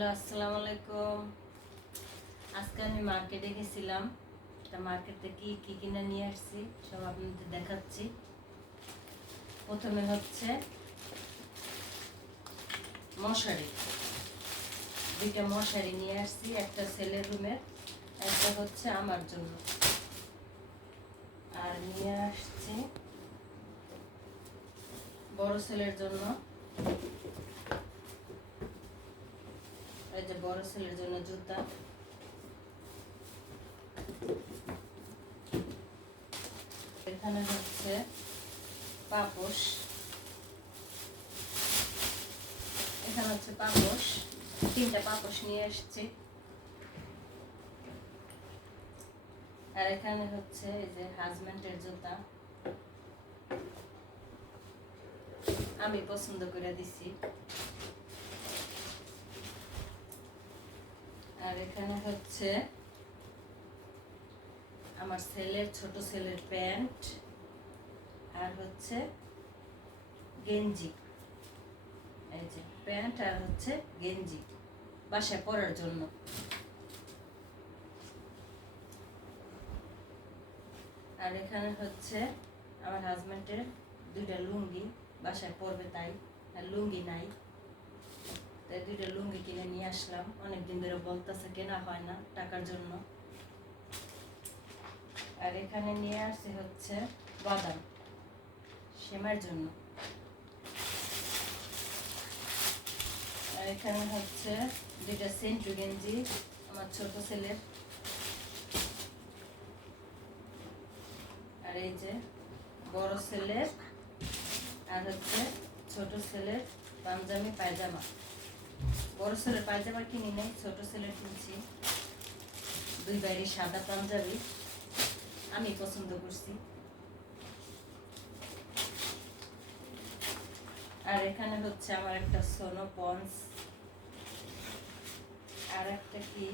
Hello, আসসালামু আলাইকুম। আজকে আমি মার্কেটে গেছিলাম। তা মার্কেট থেকে কি কিনে নিয়ে আসছি সব আপনাদের দেখাচ্ছি। প্রথমে হচ্ছে মশারি, দুইটা মশারি নিয়ে আসছি, একটা ছেলের রুমের, একটা হচ্ছে আমার জন্য। আর নিয়ে আসছি বড় ছেলের জন্য, এই যে বড় ছেলের জন্য জুতা। এখানে হচ্ছে পাপোশ, এখানে হচ্ছে পাপোশ, তিনটা পাপোশ নিয়ে এসেছি। আর এখানে হচ্ছে এই যে হাজব্যান্ডের জুতা, আমি পছন্দ করে দিছি। আর এখানে হচ্ছে আমার ছেলের, ছোট ছেলের প্যান্ট, আর হচ্ছে গেঞ্জি। এই যে প্যান্ট আর হচ্ছে গেঞ্জি বাসায় পরার জন্য। আর এখানে হচ্ছে আমার হাজব্যান্ডের দুইটা লুঙ্গি, বাসায় পরবে তাই, আর লুঙ্গি নাই, তাই দুইটা লুঙ্গি কিনে নিয়ে আসলাম। অনেকদিন ধরে বলতেছে কেনা হয় না টাকার জন্য। আর এখানে নিয়ে আসছি হচ্ছে বাদাম সেমাইয়ের জন্য। আর এখানে হচ্ছে দুইটা সেন্টু গেঞ্জি আমার ছোট ছেলের। আর এই যে বড় ছেলের আর হচ্ছে ছোট ছেলের পাঞ্জাবি পায়জামা। বড় ছেলের পায়জামা কিনি নাই, ছোট ছেলের কিনছি। দুই বাইরে সাদা পাঞ্জাবি আমি পছন্দ করছি। আর এখানে হচ্ছে আমার একটা সোনো পন্স, আর একটা কি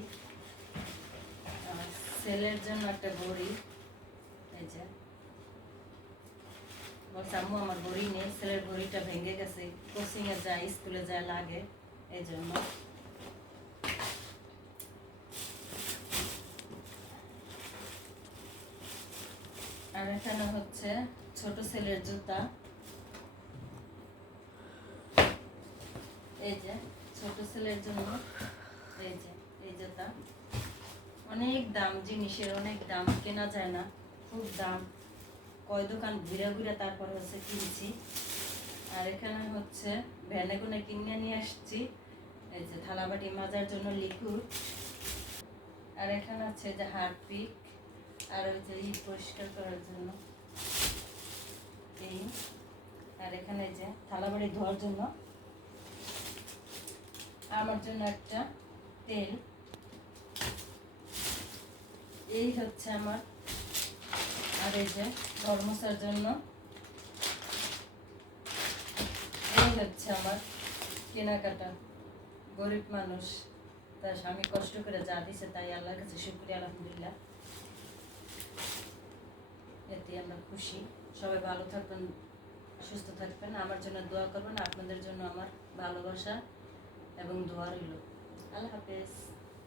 ছেলের জন্য একটা ঘড়ি। এই যে বলছে আম্মু আমার ঘড়ি নেই, ছেলের ঘড়িটা ভেঙে গেছে, কোচিং এ যায়, স্কুলে যায়, লাগে এই জন্য। আর এখানে হচ্ছে ছোট ছেলের জুতা, এই যে ছোট ছেলের জন্য এই যে এই জুতা। অনেক দাম জিনিসের, অনেক দাম, কেনা যায় না, খুব দাম। কয় দোকান ঘুরে ঘুরে তারপর হচ্ছে কিনছি। আর এখানে হচ্ছে ভ্যানে করে কিনে নিয়ে আসছি এই যে থালাবাটি মাজার জন্য লিকুইড। আর এখানে আছে যে হারপিক, আর ওই যে পরিষ্কার করার জন্য এই। আর এখানে যে থালাবাটি ধোয়ার জন্য আমার জন্য একটা তেল। এই হচ্ছে আমার। আর এই যে গরমসার জন্য এই হচ্ছে আমার কেনাকাটা। গরিব মানুষ, তার স্বামী কষ্ট করে যা দিছে তাই আল্লাহর কাছে শুকরিয়া, আলহামদুলিল্লাহ। এতে আমরা খুশি। সবাই ভালো থাকবেন, সুস্থ থাকবেন, আমার জন্য দোয়া করবেন। আপনাদের জন্য আমার ভালোবাসা এবং দোয়া রইল। আল্লাহ হাফেজ।